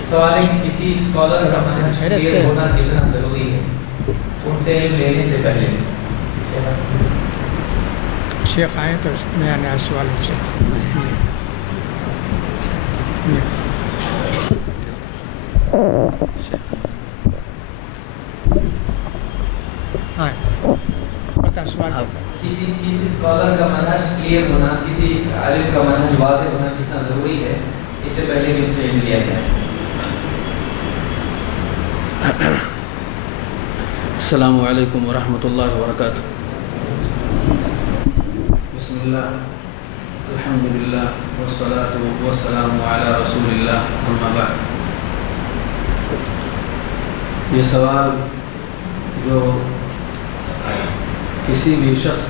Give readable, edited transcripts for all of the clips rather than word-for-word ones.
سوال ہے کہ کسی اسکالر کا منہج کلیئر ہونا کتنا ضروری ہے ان سے علم لینے سے پہلے؟ شیخ آئے تو نیا سوال سے بتا سوال. کسی اسکالر کا منہج کلیئر ہونا، کسی عالم کا منہج واضح ہونا کتنا ضروری ہے اس سے پہلے کہ اسے علم لیا جائے؟ السلام علیکم ورحمۃ اللہ وبرکاتہ. بسم اللہ الحمدللہ والصلاة والسلام علی رسول اللہ اما بعد. یہ سوال جو کسی بھی شخص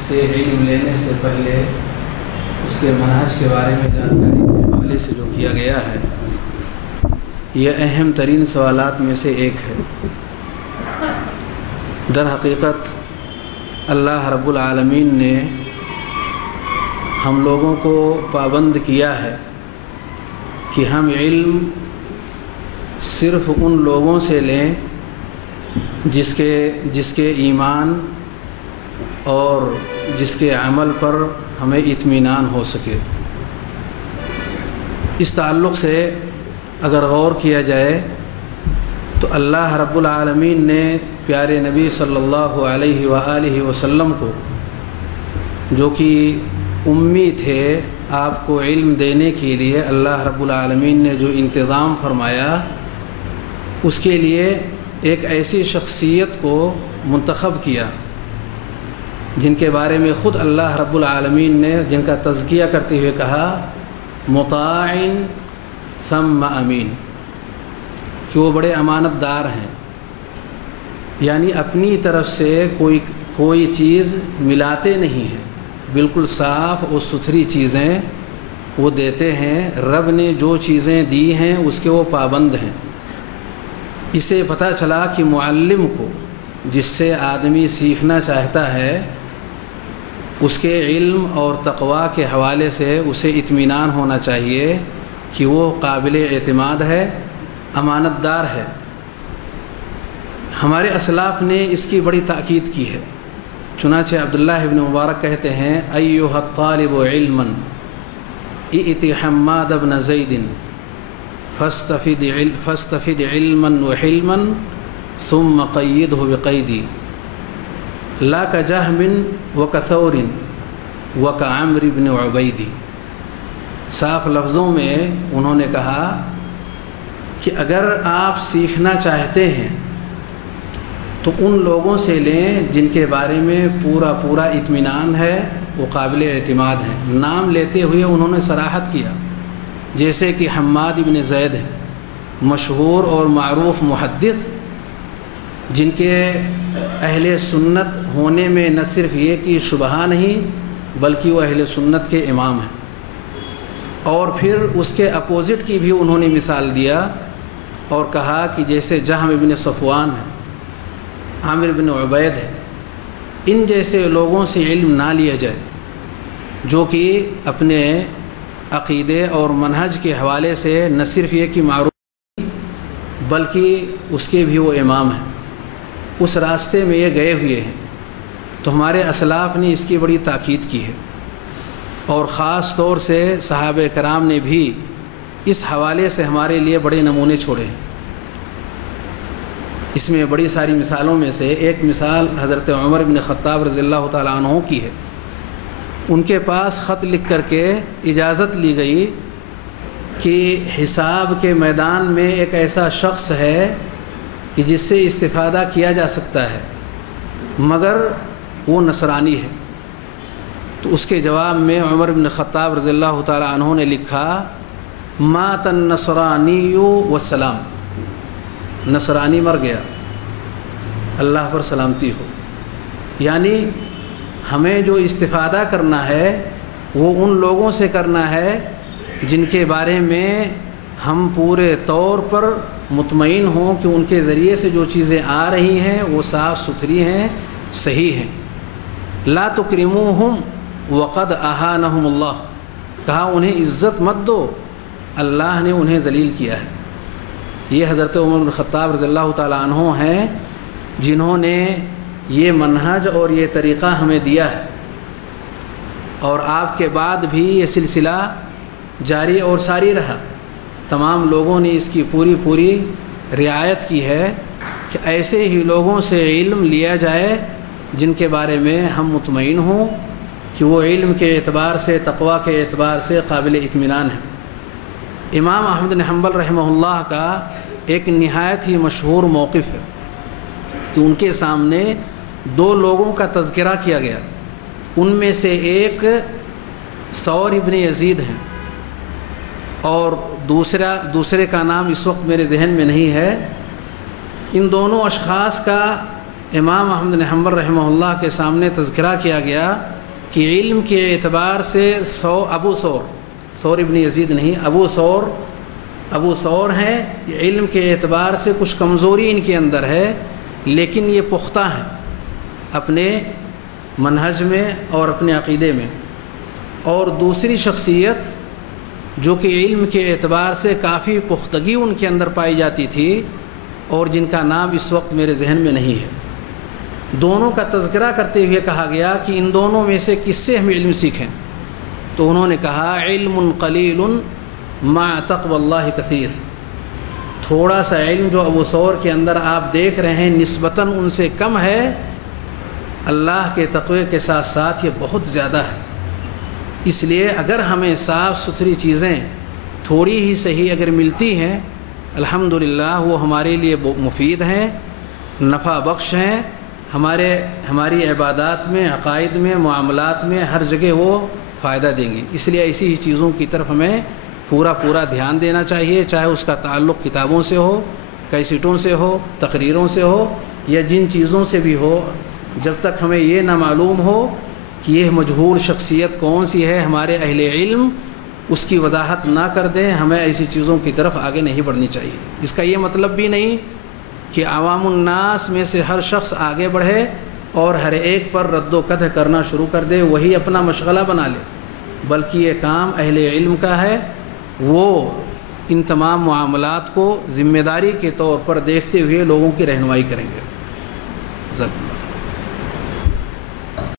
سے علم لینے سے پہلے اس کے منہج کے بارے میں جانکاری کے حوالے سے جو کیا گیا ہے، یہ اہم ترین سوالات میں سے ایک ہے. در حقیقت اللہ رب العالمین نے ہم لوگوں کو پابند کیا ہے کہ ہم علم صرف ان لوگوں سے لیں جس کے ایمان اور جس کے عمل پر ہمیں اطمینان ہو سکے. اس تعلق سے اگر غور کیا جائے تو اللہ رب العالمین نے پیارے نبی صلی اللہ علیہ وآلہ وسلم کو، جو کہ امی تھے، آپ کو علم دینے کے لیے اللہ رب العالمین نے جو انتظام فرمایا، اس کے لیے ایک ایسی شخصیت کو منتخب کیا جن کے بارے میں خود اللہ رب العالمین نے جن کا تزکیہ کرتے ہوئے کہا مطاع ثم امین، کہ وہ بڑے امانت دار ہیں. یعنی اپنی طرف سے کوئی چیز ملاتے نہیں ہیں، بالکل صاف اور ستھری چیزیں وہ دیتے ہیں. رب نے جو چیزیں دی ہیں اس کے وہ پابند ہیں. اسے پتہ چلا کہ معلم کو، جس سے آدمی سیکھنا چاہتا ہے، اس کے علم اور تقوی کے حوالے سے اسے اطمینان ہونا چاہیے کہ وہ قابل اعتماد ہے، امانت دار ہے. ہمارے اسلاف نے اس کی بڑی تاکید کی ہے. چنانچہ عبداللہ ابن مبارک کہتے ہیں ایھا الطالب علما ائت حماد بن زید فاستفد علما وحلما ثم قیدہ بقیدی لا کجہم وکثور وکعمر بن عبیدی. صاف لفظوں میں انہوں نے کہا کہ اگر آپ سیکھنا چاہتے ہیں تو ان لوگوں سے لیں جن کے بارے میں پورا اطمینان ہے، وہ قابل اعتماد ہیں. نام لیتے ہوئے انہوں نے صراحت کیا، جیسے کہ حماد بن زید ہیں، مشہور اور معروف محدث، جن کے اہل سنت ہونے میں نہ صرف یہ کہ شبہ نہیں بلکہ وہ اہل سنت کے امام ہیں. اور پھر اس کے اپوزٹ کی بھی انہوں نے مثال دیا اور کہا کہ جیسے جہم بن صفوان ہے، عامر بن عبید ہے، ان جیسے لوگوں سے علم نہ لیا جائے جو کہ اپنے عقیدے اور منہج کے حوالے سے نہ صرف یہ کہ معروف بلکہ اس کے بھی وہ امام ہیں، اس راستے میں یہ گئے ہوئے ہیں. تو ہمارے اسلاف نے اس کی بڑی تاکید کی ہے، اور خاص طور سے صحابہ کرام نے بھی اس حوالے سے ہمارے لیے بڑے نمونے چھوڑے ہیں. اس میں بڑی ساری مثالوں میں سے ایک مثال حضرت عمر بن خطاب رضی اللہ تعالیٰ عنہ کی ہے. ان کے پاس خط لکھ کر کے اجازت لی گئی کہ حساب کے میدان میں ایک ایسا شخص ہے کہ جس سے استفادہ کیا جا سکتا ہے، مگر وہ نصرانی ہے. تو اس کے جواب میں عمر بن خطاب رضی اللہ تعالیٰ عنہ نے لکھا مات النصرانی والسلام، نصرانی مر گیا، اللہ پر سلامتی ہو. یعنی ہمیں جو استفادہ کرنا ہے وہ ان لوگوں سے کرنا ہے جن کے بارے میں ہم پورے طور پر مطمئن ہوں کہ ان کے ذریعے سے جو چیزیں آ رہی ہیں وہ صاف ستھری ہیں، صحیح ہیں. لا تکرموہم وقد اہانہم اللہ، کہا انہیں عزت مت دو، اللہ نے انہیں ذلیل کیا ہے. یہ حضرت عمر بن خطاب رضی اللہ تعالیٰ عنہ ہیں جنہوں نے یہ منہج اور یہ طریقہ ہمیں دیا ہے، اور آپ کے بعد بھی یہ سلسلہ جاری اور ساری رہا۔ تمام لوگوں نے اس کی پوری رعایت کی ہے کہ ایسے ہی لوگوں سے علم لیا جائے جن کے بارے میں ہم مطمئن ہوں کہ وہ علم کے اعتبار سے، تقویٰ کے اعتبار سے قابل اطمینان ہے۔ امام احمد بن حنبل رحمہ اللہ کا ایک نہایت ہی مشہور موقف ہے کہ ان کے سامنے دو لوگوں کا تذکرہ کیا گیا، ان میں سے ایک ثور ابن یزید ہیں اور دوسرے کا نام اس وقت میرے ذہن میں نہیں ہے۔ ان دونوں اشخاص کا امام احمد بن حنبل رحمہ اللہ کے سامنے تذکرہ کیا گیا کہ علم کے اعتبار سے ثور ابن یزید نہیں، ابو ثور ہیں، علم کے اعتبار سے کچھ کمزوری ان کے اندر ہے، لیکن یہ پختہ ہیں اپنے منہج میں اور اپنے عقیدے میں۔ اور دوسری شخصیت جو کہ علم کے اعتبار سے کافی پختگی ان کے اندر پائی جاتی تھی اور جن کا نام اس وقت میرے ذہن میں نہیں ہے، دونوں کا تذکرہ کرتے ہوئے کہا گیا کہ ان دونوں میں سے کس سے ہم علم سیکھیں؟ تو انہوں نے کہا علم قلیل مع تقوی اللہ کثیر، تھوڑا سا علم جو ابو ثور کے اندر آپ دیکھ رہے ہیں نسبتاً ان سے کم ہے، اللہ کے تقوی کے ساتھ ساتھ یہ بہت زیادہ ہے۔ اس لیے اگر ہمیں صاف ستھری چیزیں تھوڑی ہی صحیح اگر ملتی ہیں، الحمدللہ وہ ہمارے لیے مفید ہیں، نفع بخش ہیں، ہماری عبادات میں، عقائد میں، معاملات میں ہر جگہ وہ فائدہ دیں گی۔ اس لیے ایسی ہی چیزوں کی طرف ہمیں پورا دھیان دینا چاہیے، چاہے اس کا تعلق کتابوں سے ہو، کیسٹوں سے ہو، تقریروں سے ہو، یا جن چیزوں سے بھی ہو۔ جب تک ہمیں یہ نہ معلوم ہو کہ یہ مجہول شخصیت کون سی ہے، ہمارے اہل علم اس کی وضاحت نہ کر دیں، ہمیں ایسی چیزوں کی طرف آگے نہیں بڑھنی چاہیے۔ اس کا یہ مطلب بھی نہیں کہ عوام الناس میں سے ہر شخص آگے بڑھے اور ہر ایک پر رد و قدح کرنا شروع کر دے، وہی اپنا مشغلہ بنا لے، بلکہ یہ کام اہل علم کا ہے، وہ ان تمام معاملات کو ذمہ داری کے طور پر دیکھتے ہوئے لوگوں کی رہنمائی کریں گے۔